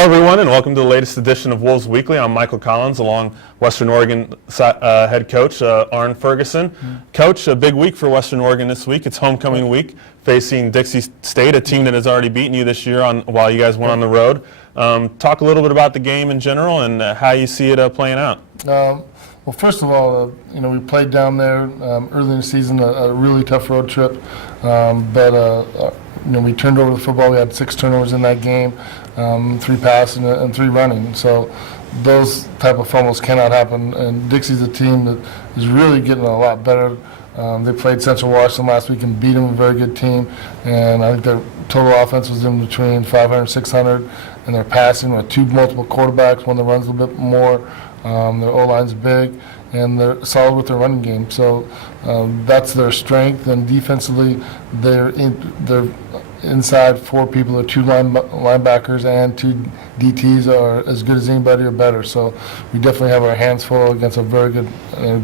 Hello, everyone, and welcome to the latest edition of Wolves Weekly. I'm Michael Collins, along Western Oregon head coach Arne Ferguson. Coach, a big week for Western Oregon this week. It's homecoming week, facing Dixie State, a team that has already beaten you this year while you guys went on the road. Talk a little bit about the game in general and how you see it playing out. Well, first of all, we played down there early in the season, a really tough road trip, but we turned over the football. We had 6 turnovers in that game, 3 passing and 3 running. So those type of fumbles cannot happen. And Dixie's a team that is really getting a lot better. They played Central Washington last week and beat them, a very good team. And I think their total offense was in between 500 and 600. And their passing with 2 multiple quarterbacks, one that runs a little bit more. Their O-line's big, and they're solid with their running game. So that's their strength. And defensively, they're inside 4 people, or 2 linebackers and 2 DTs are as good as anybody or better. So we definitely have our hands full against a very good,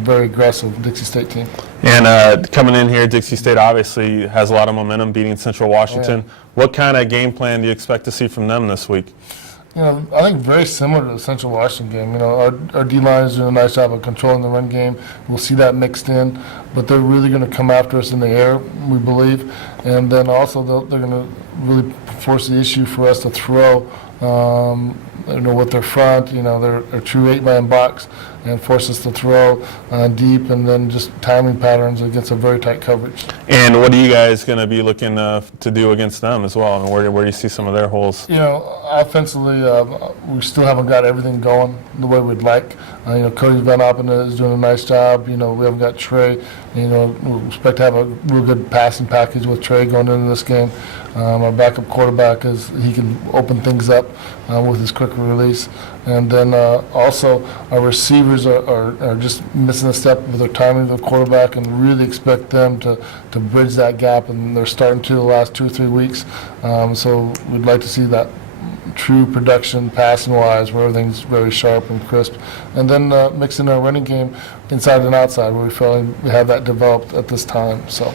very aggressive Dixie State team. And coming in here, Dixie State obviously has a lot of momentum, beating Central Washington. Yeah. What kind of game plan do you expect to see from them this week? I think very similar to the Central Washington game. Our D-line is doing a nice job of controlling the run game. We'll see that mixed in, but they're really going to come after us in the air, we believe. And then also they're going to really force the issue for us to throw, with their front, their true 8-man box, and force us to throw deep, and then just timing patterns against a very tight coverage. And what are you guys going to be looking to do against them as well? I mean, where do you see some of their holes? Offensively, we still haven't got everything going the way we'd like. Cody Van Oppen is doing a nice job. We haven't got Trey. We expect to have a real good passing package with Trey going into this game. Our backup quarterback he can open things up with his quick release. And then also our receivers are just missing a step with their timing of the quarterback, and really expect them to bridge that gap, and they're starting to the last 2 or 3 weeks. So we'd like to see that true production passing-wise, where everything's very sharp and crisp. And then mixing our running game inside and outside, where we feel we have that developed at this time. So.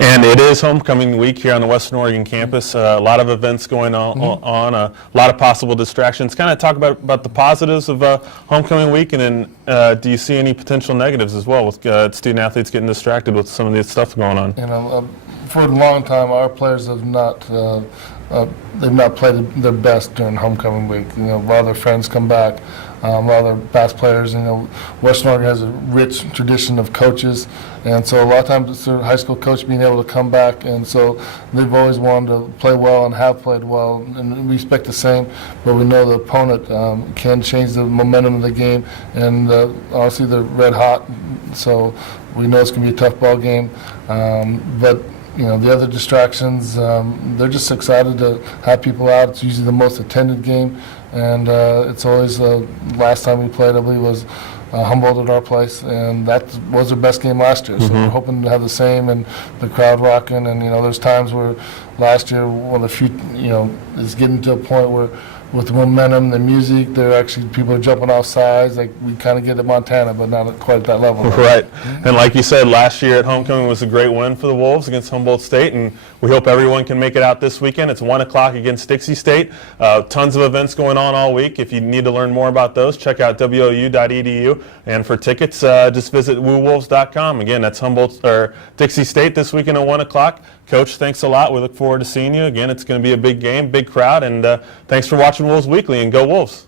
And it is homecoming week here on the Western Oregon campus. A lot of events going on, a lot of possible distractions. Kind of talk about the positives of homecoming week, and then do you see any potential negatives as well with student athletes getting distracted with some of this stuff going on? For a long time, our players have not they've not played their best during homecoming week. A lot of their friends come back. A lot of their past players, Western Oregon has a rich tradition of coaches, and so a lot of times it's their high school coach being able to come back, and so they've always wanted to play well and have played well, and we expect the same, but we know the opponent can change the momentum of the game, and honestly they're red hot, so we know it's going to be a tough ball game, but the other distractions, they're just excited to have people out. It's usually the most attended game, and it's always last time we played, I believe, was Humboldt at our place, and that was their best game last year. So we're hoping to have the same, and the crowd rocking. And there's times where last year, one of the few, is getting to a point where, with the momentum, the music, people are jumping off sides. Like we kind of get at Montana, but not quite at that level. Right. And like you said, last year at homecoming was a great win for the Wolves against Humboldt State, and we hope everyone can make it out this weekend. It's 1 o'clock against Dixie State. Tons of events going on all week. If you need to learn more about those, check out WOU.edu. And for tickets, just visit WOUWolves.com. Again, that's Dixie State this weekend at 1 o'clock. Coach, thanks a lot. We look forward to seeing you. Again, it's going to be a big game, big crowd, and thanks for watching Wolves Weekly, and go Wolves.